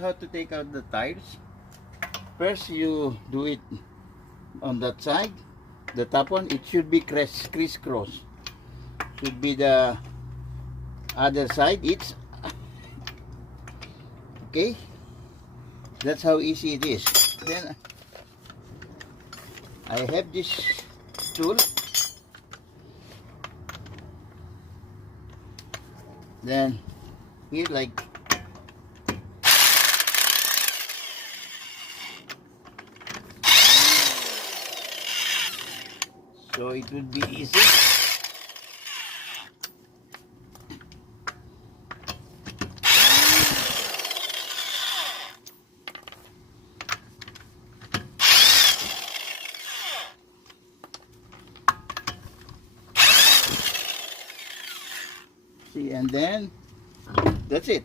How to take out the tires. First you do it on that side, the top one. It should be crisscross. Should be the other side. It's okay. That's how easy it is. Then I have this tool. Then here, like, so it would be easy. See, and then that's it.